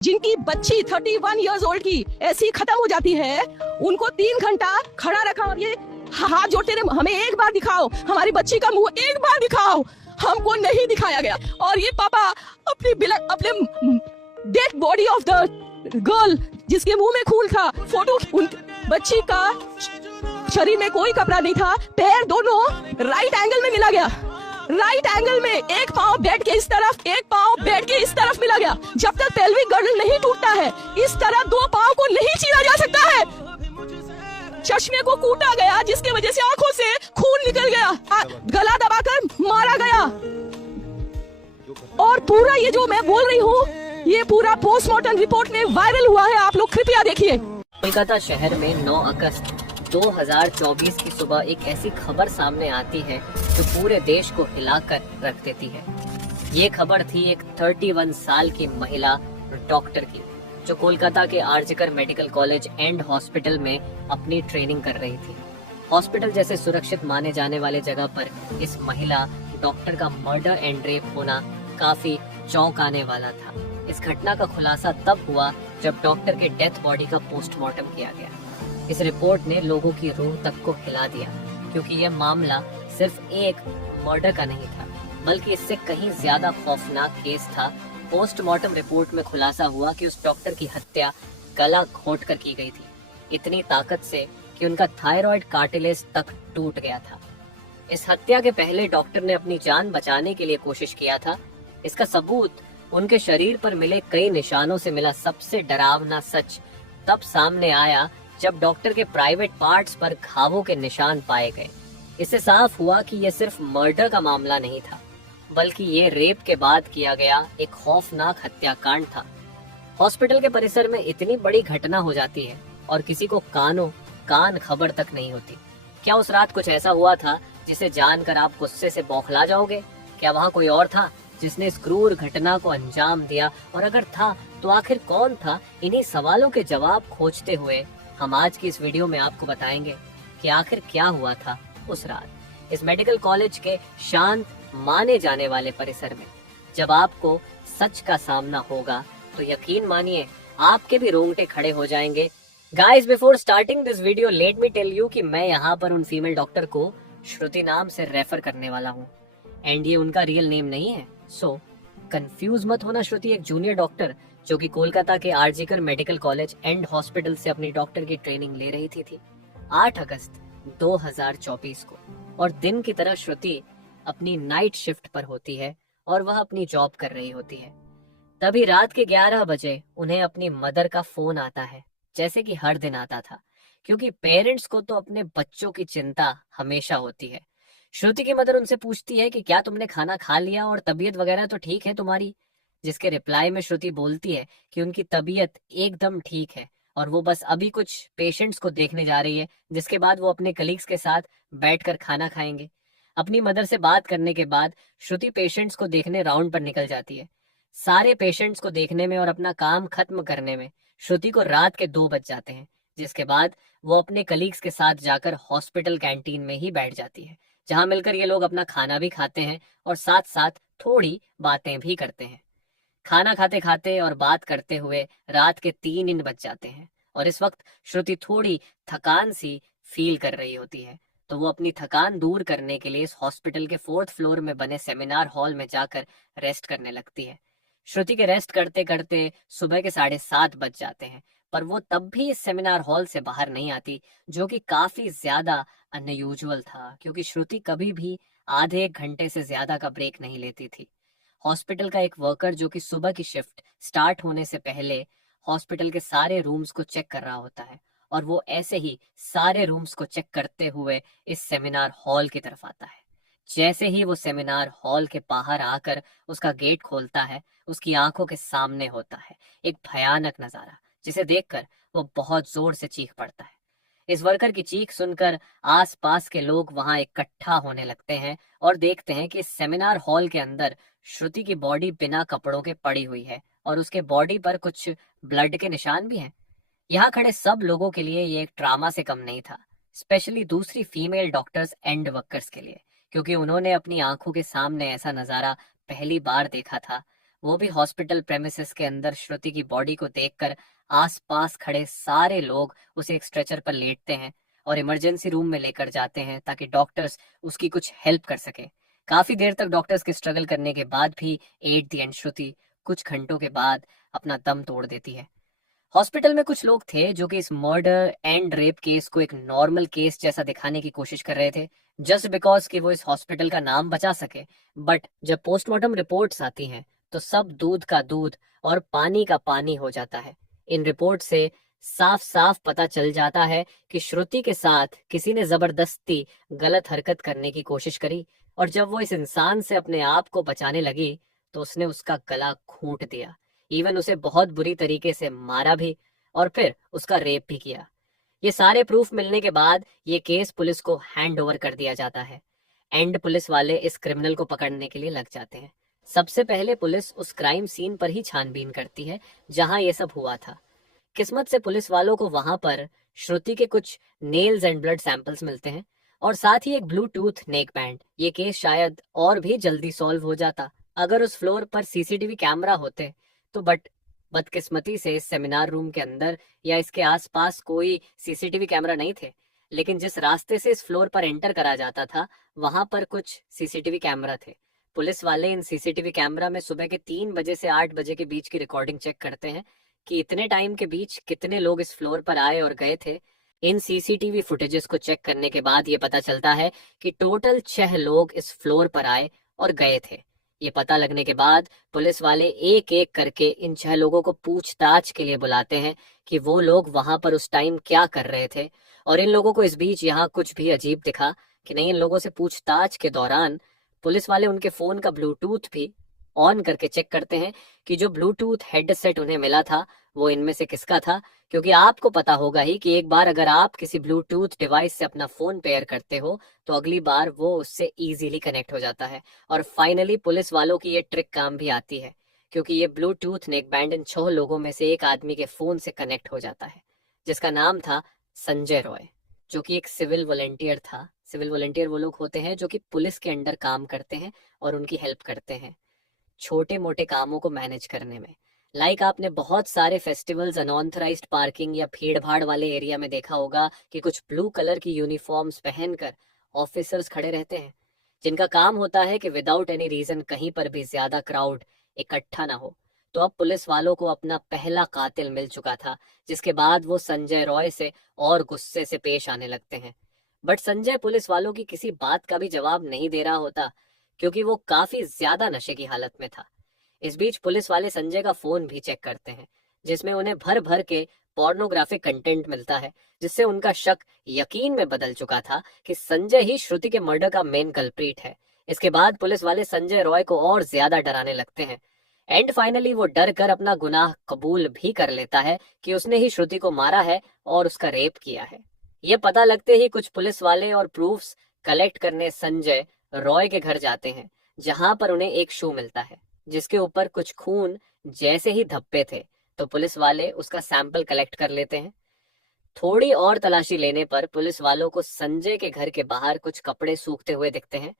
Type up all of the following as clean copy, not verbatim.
जिनकी बच्ची 31 years old की ऐसी खत्म हो जाती है, उनको 3 घंटा खड़ा रखा और ये हाथ जोड़ते रहे, हमें एक बार दिखाओ, हमारी बच्ची का मुंह एक बार दिखाओ। हमको नहीं दिखाया गया और ये पापा अपने dead body of the girl जिसके मुंह में खून था, फोटो उन बच्ची का शरीर में कोई कपड़ा नहीं था, पैर दोनों राइट एंगल में मिला गया, राइट एंगल में, एक पांव बेड के इस तरफ, एक पांव बेड के इस तरफ मिला गया। जब तक पेल्विक गर्डल नहीं टूटता है, इस तरह दो पांव को नहीं चीरा जा सकता है। चश्मे को कूटा गया जिसकी वजह से आंखों से खून निकल गया, गला दबाकर मारा गया। और पूरा ये जो मैं बोल रही हूँ, ये पूरा पोस्टमार्टम रिपोर्ट में वायरल हुआ है, आप लोग कृपया देखिए। कोलकाता शहर में 9 अगस्त 2024 की सुबह एक ऐसी खबर सामने आती है जो पूरे देश को हिलाकर रख देती है। ये खबर थी एक 31 साल की महिला डॉक्टर की, जो कोलकाता के RG Kar medical college and hospital में अपनी ट्रेनिंग कर रही थी। हॉस्पिटल जैसे सुरक्षित माने जाने वाले जगह पर इस महिला डॉक्टर का मर्डर एंड रेप होना काफी चौंकाने वाला था। इस घटना का खुलासा तब हुआ जब डॉक्टर के डेथ बॉडी का पोस्टमार्टम किया गया। इस रिपोर्ट ने लोगों की रूह तक को हिला दिया, क्योंकि यह मामला सिर्फ एक मर्डर का नहीं था, बल्कि इससे कहीं ज्यादा खौफनाक केस था। पोस्टमार्टम रिपोर्ट में खुलासा हुआ कि उस डॉक्टर की हत्या गला घोंटकर की गई थी, इतनी ताकत से कि उनका थायराइड कार्टिलेज तक टूट गया था। इस हत्या के पहले डॉक्टर ने अपनी जान बचाने के लिए कोशिश किया था। इसका सबूत उनके शरीर पर मिले कई निशानों से मिला। सबसे डरावना सच तब सामने आया जब डॉक्टर के प्राइवेट पार्ट्स पर घावों के निशान पाए गए। इससे साफ हुआ कि यह सिर्फ मर्डर का मामला नहीं था, बल्कि ये रेप के बाद किया गया एक खौफनाक हत्याकांड था। हॉस्पिटल के परिसर में इतनी बड़ी घटना हो जाती है और किसी को कान खबर तक नहीं होती। क्या उस रात कुछ ऐसा हुआ था जिसे जानकर आप गुस्से से बौखला जाओगे? क्या वहाँ कोई और था जिसने इस क्रूर घटना को अंजाम दिया? और अगर था तो आखिर कौन था? इन्हीं सवालों के जवाब खोजते हुए हम आज की इस वीडियो में आपको बताएंगे कि आखिर क्या हुआ था उस रात इस मेडिकल कॉलेज के शांत माने जाने वाले परिसर में। जब आपको सच का सामना होगा तो यकीन मानिए आपके भी रोंगटे खड़े हो जाएंगे। Guys, before starting this video let me tell you कि मैं यहाँ पर उन फीमेल डॉक्टर को श्रुति नाम से रेफर करने वाला हूँ, एंड ये उनका रियल नेम नहीं है, सो कंफ्यूज मत होना। श्रुति एक जूनियर डॉक्टर जो कि कोलकाता के RG Kar medical college and hospital से अपनी डॉक्टर की ट्रेनिंग ले रही थी 8 अगस्त 2024 को। और दिन की तरह श्रुति अपनी नाइट शिफ्ट पर होती है और वह अपनी जॉब कर रही होती है। तभी रात के 11 बजे उन्हें अपनी मदर का फोन आता है, जैसे कि हर दिन आता था, क्योंकि पेरेंट्स को तो अपने बच्चों की चिंता हमेशा होती है। श्रुति की मदर उनसे पूछती है कि क्या तुमने खाना खा लिया और तबीयत वगैरह तो ठीक है तुम्हारी? जिसके रिप्लाई में श्रुति बोलती है कि उनकी तबीयत एकदम ठीक है और वो बस अभी कुछ पेशेंट्स को देखने जा रही है, जिसके बाद वो अपने कलीग्स के साथ बैठकर खाना खाएंगे। अपनी मदर से बात करने के बाद श्रुति पेशेंट्स को देखने राउंड पर निकल जाती है। सारे पेशेंट्स को देखने में और अपना काम खत्म करने में श्रुति को रात के 2 बज जाते हैं, जिसके बाद वो अपने कलीग्स के साथ जाकर हॉस्पिटल कैंटीन में ही बैठ जाती है, जहां मिलकर ये लोग अपना खाना भी खाते हैं और साथ साथ थोड़ी बातें भी करते हैं। खाना खाते खाते और बात करते हुए रात के 3 बज जाते हैं और इस वक्त श्रुति थोड़ी थकान सी फील कर रही होती है, तो वो अपनी थकान दूर करने के लिए इस हॉस्पिटल के 4th फ्लोर में बने सेमिनार हॉल में जाकर रेस्ट करने लगती है। श्रुति के रेस्ट करते करते सुबह के 7:30 बज जाते हैं, पर वो तब भी इस सेमिनार हॉल से बाहर नहीं आती, जो कि काफी ज्यादा अनयूजुअल था, क्योंकि श्रुति कभी भी आधे 1 घंटे से ज्यादा का ब्रेक नहीं लेती थी। हॉस्पिटल का एक वर्कर जो कि सुबह की शिफ्ट स्टार्ट होने से पहले हॉस्पिटल के सारे रूम्स को चेक कर रहा होता है, और वो ऐसे ही सारे रूम्स को चेक करते हुए इस सेमिनार हॉल की तरफ आता है। जैसे ही वो सेमिनार हॉल के बाहर आकर उसका गेट खोलता है, उसकी आंखों के सामने होता है एक भयानक नजारा, जिसे देखकर वो बहुत जोर से चीख पड़ता है। इस वर्कर की चीख सुनकर आसपास के लोग वहां इकट्ठा होने लगते हैं और देखते हैं कि सेमिनार हॉल के अंदर श्रुति की बॉडी बिना कपड़ों के पड़ी हुई है और उसके बॉडी पर कुछ ब्लड के निशान भी हैं। यहाँ खड़े सब लोगों के लिए ये एक ड्रामा से कम नहीं था, स्पेशली दूसरी फीमेल डॉक्टर्स एंड वर्कर्स के लिए, क्योंकि उन्होंने अपनी आंखों के सामने ऐसा नजारा पहली बार देखा था वो भी हॉस्पिटल प्रेमिसेस के अंदर श्रुति की बॉडी को देखकर आसपास खड़े सारे लोग उसे एक स्ट्रेचर पर लेटते हैं और इमरजेंसी रूम में लेकर जाते हैं ताकि डॉक्टर्स उसकी कुछ हेल्प कर सके। काफी देर तक डॉक्टर्स के स्ट्रगल करने के बाद भी एट द एंड श्रुति कुछ घंटों के बाद अपना दम तोड़ देती है। हॉस्पिटल में कुछ लोग थे जो कि इस मर्डर एंड रेप केस को एक नॉर्मल केस जैसा दिखाने की कोशिश कर रहे थे, जस्ट बिकॉज कि वो इस हॉस्पिटल का नाम बचा सके। बट जब पोस्टमार्टम रिपोर्ट्स आती हैं तो सब दूध का दूध और पानी का पानी हो जाता है। इन रिपोर्ट से साफ साफ पता चल जाता है कि श्रुति के साथ किसी ने जबरदस्ती गलत हरकत करने की कोशिश करी और जब वो इस इंसान से अपने आप को बचाने लगी तो उसने उसका गला घूंट दिया, इवन उसे बहुत बुरी तरीके से मारा भी और फिर उसका रेप भी किया। ये सारे प्रूफ मिलने के बाद ये केस पुलिस को हैंड ओवर कर दिया जाता है एंड पुलिस वाले इस क्रिमिनल को पकड़ने के लिए लग जाते हैं। सबसे पहले पुलिस उस क्राइम सीन पर ही छानबीन करती है जहां ये सब हुआ था। किस्मत से पुलिस वालों को वहां पर श्रुति के कुछ नेल्स एंड ब्लड सैंपल्स मिलते हैं और साथ ही एक ब्लूटूथ नेक बैंड। ये केस शायद और भी जल्दी सॉल्व हो जाता अगर उस फ्लोर पर सीसीटीवी कैमरा होते तो, बट बदकिस्मती से इस सेमिनार रूम के अंदर या इसके आसपास कोई सीसीटीवी कैमरा नहीं थे। लेकिन जिस रास्ते से इस फ्लोर पर एंटर करा जाता था वहां पर कुछ सीसीटीवी कैमरा थे। पुलिस वाले इन सीसीटीवी कैमरा में सुबह के 3 बजे से 8 बजे के बीच की रिकॉर्डिंग चेक करते हैं कि इतने टाइम के बीच कितने लोग इस फ्लोर पर आए और गए थे। इन सीसीटीवी फुटेजेस को चेक करने के बाद ये पता चलता है कि टोटल 6 लोग इस फ्लोर पर आए और गए थे। ये पता लगने के बाद पुलिस वाले एक एक करके इन 6 लोगों को पूछताछ के लिए बुलाते हैं कि वो लोग वहां पर उस टाइम क्या कर रहे थे। और इन लोगों को इस बीच यहाँ कुछ भी अजीब दिखा कि नहीं, इन लोगों से पूछताछ के दौरान पुलिस वाले उनके फोन का ब्लूटूथ भी ऑन करके चेक करते हैं कि जो ब्लूटूथ हेडसेट उन्हें मिला था वो इनमें से किसका था। क्योंकि आपको पता होगा ही कि एक बार अगर आप किसी ब्लूटूथ डिवाइस से अपना फोन पेयर करते हो तो अगली बार वो उससे इजीली कनेक्ट हो जाता है। और फाइनली पुलिस वालों की ये ट्रिक काम भी आती है क्योंकि ये ब्लूटूथ नेक बैंड इन 6 लोगों में से एक आदमी के फोन से कनेक्ट हो जाता है जिसका नाम था संजय रॉय, जो कि एक सिविल वॉलंटियर था। सिविल वॉलंटियर वो लोग होते हैं जो कि पुलिस के अंडर काम करते हैं और उनकी हेल्प करते हैं छोटे मोटे कामों को मैनेज करने में। लाइक आपने बहुत सारे फेस्टिवल्स अनऑथराइज्ड पार्किंग या भीड़ भाड़ वाले एरिया में देखा होगा कि कुछ ब्लू कलर की यूनिफॉर्म्स पहनकर ऑफिसर्स खड़े रहते हैं जिनका काम होता है कि विदाउट एनी रीजन कहीं पर भी ज्यादा क्राउड इकट्ठा ना हो। तो अब पुलिस वालों को अपना पहला कातिल मिल चुका था जिसके बाद वो संजय रॉय से और गुस्से से पेश आने लगते हैं। बट संजय पुलिस वालों की किसी बात का भी जवाब नहीं दे रहा होता क्योंकि वो काफी ज्यादा नशे की हालत में था। इस बीच पुलिस वाले संजय का फोन भी चेक करते हैं जिसमें उन्हें भर भर के पोर्नोग्राफिक कंटेंट मिलता है जिससे उनका शक यकीन में बदल चुका था कि संजय ही श्रुति के मर्डर का मेन कल्प्रीट है। इसके बाद पुलिस वाले संजय रॉय को और ज्यादा डराने लगते हैं एंड फाइनली वो डर कर अपना गुनाह कबूल भी कर लेता है कि उसने ही श्रुति को मारा है और उसका रेप किया है। ये पता लगते ही कुछ पुलिस वाले और प्रूफ्स कलेक्ट करने संजय रॉय के घर जाते हैं जहां पर उन्हें एक शू मिलता है जिसके ऊपर कुछ खून जैसे ही धब्बे थे। तो पुलिस वाले उसका सैंपल कलेक्ट कर लेते हैं। थोड़ी और तलाशी लेने पर पुलिस वालों को संजय के घर के बाहर कुछ कपड़े सूखते हुए दिखते हैं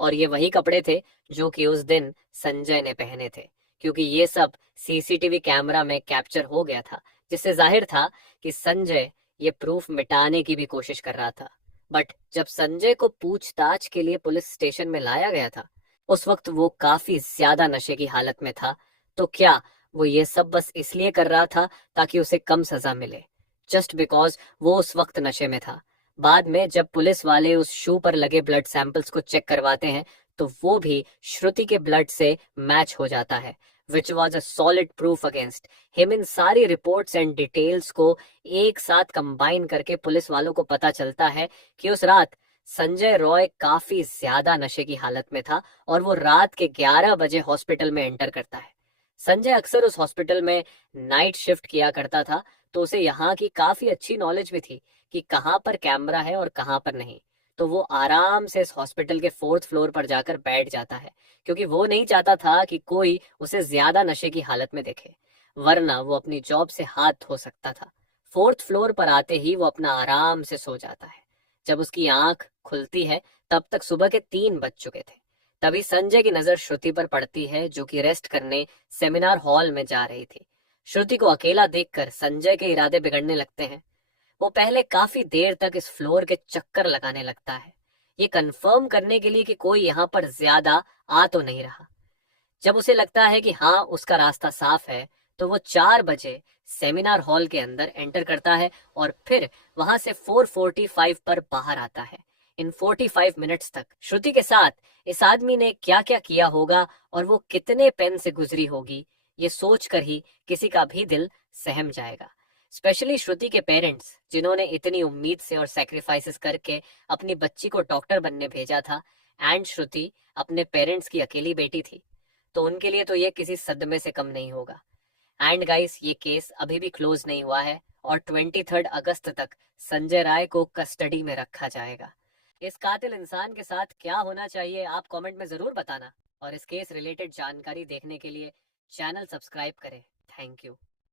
और ये वही कपड़े थे जो कि उस दिन संजय ने पहने थे क्योंकि ये सब सीसीटीवी कैमरा में कैप्चर हो गया था जिससे जाहिर था कि संजय ये प्रूफ मिटाने की भी कोशिश कर रहा था। बट जब संजय को पूछताछ के लिए पुलिस स्टेशन में लाया गया था उस वक्त वो काफी ज्यादा नशे की हालत में था। तो क्या वो ये सब बस इसलिए कर रहा था ताकि उसे कम सजा मिले, जस्ट बिकॉज वो उस वक्त नशे में था। बाद में जब पुलिस वाले उस शू पर लगे ब्लड सैंपल्स को चेक करवाते हैं तो वो भी श्रुति के ब्लड से मैच हो जाता है which was a solid proof against him। इन सारी रिपोर्ट्स एंड डिटेल्स को एक साथ कंबाइन करके पुलिस वालों को पता चलता है कि उस रात संजय रॉय काफी ज्यादा नशे की हालत में था और वो रात के 11 बजे हॉस्पिटल में एंटर करता है। संजय अक्सर उस हॉस्पिटल में नाइट शिफ्ट किया करता था तो उसे यहाँ की काफी अच्छी नॉलेज भी थी कि कहाँ पर कैमरा है और कहाँ पर नहीं। तो वो आराम से इस हॉस्पिटल के 4th फ्लोर पर जाकर बैठ जाता है क्योंकि वो नहीं चाहता था कि कोई उसे ज्यादा नशे की हालत में देखे, वरना वो अपनी जॉब से हाथ धो सकता था। 4th फ्लोर पर आते ही वो अपना आराम से सो जाता है। जब उसकी आंख खुलती है तब तक सुबह के 3 बज चुके थे। तभी संजय की नजर श्रुति पर पड़ती है, जो कि रेस्ट करने सेमिनार हॉल में जा रही थी। श्रुति को अकेला देखकर संजय के इरादे बिगड़ने लगते हैं। वो पहले काफी देर तक इस फ्लोर के चक्कर लगाने लगता है, ये कंफर्म करने के लिए कि कोई यहाँ पर ज्यादा आ तो नहीं रहा। जब उसे लगता है कि हाँ उसका रास्ता साफ है, तो वो 4 बजे सेमिनार हॉल के अंदर एंटर करता है और फिर वहां से 4:45 पर बाहर आता है। इन 45 मिनट्स तक श्रुति के साथ इस आदमी ने क्या क्या किया होगा और वो कितने पेन से गुजरी होगी, ये सोचकर ही किसी का भी दिल सहम जाएगा। स्पेशली श्रुति के पेरेंट्स, जिन्होंने इतनी उम्मीद से और सैक्रिफाइसेस करके अपनी बच्ची को डॉक्टर बनने भेजा था, एंड श्रुति अपने पेरेंट्स की अकेली बेटी थी, तो उनके लिए तो ये किसी सदमे से कम नहीं होगा। एंड गाइस, ये केस अभी भी क्लोज नहीं हुआ है और 23 अगस्त तक संजय राय को कस्टडी में रखा जाएगा। इस कातिल इंसान के साथ क्या होना चाहिए आप कमेंट में जरूर बताना, और इस केस रिलेटेड जानकारी देखने के लिए चैनल सब्सक्राइब करें। Thank you.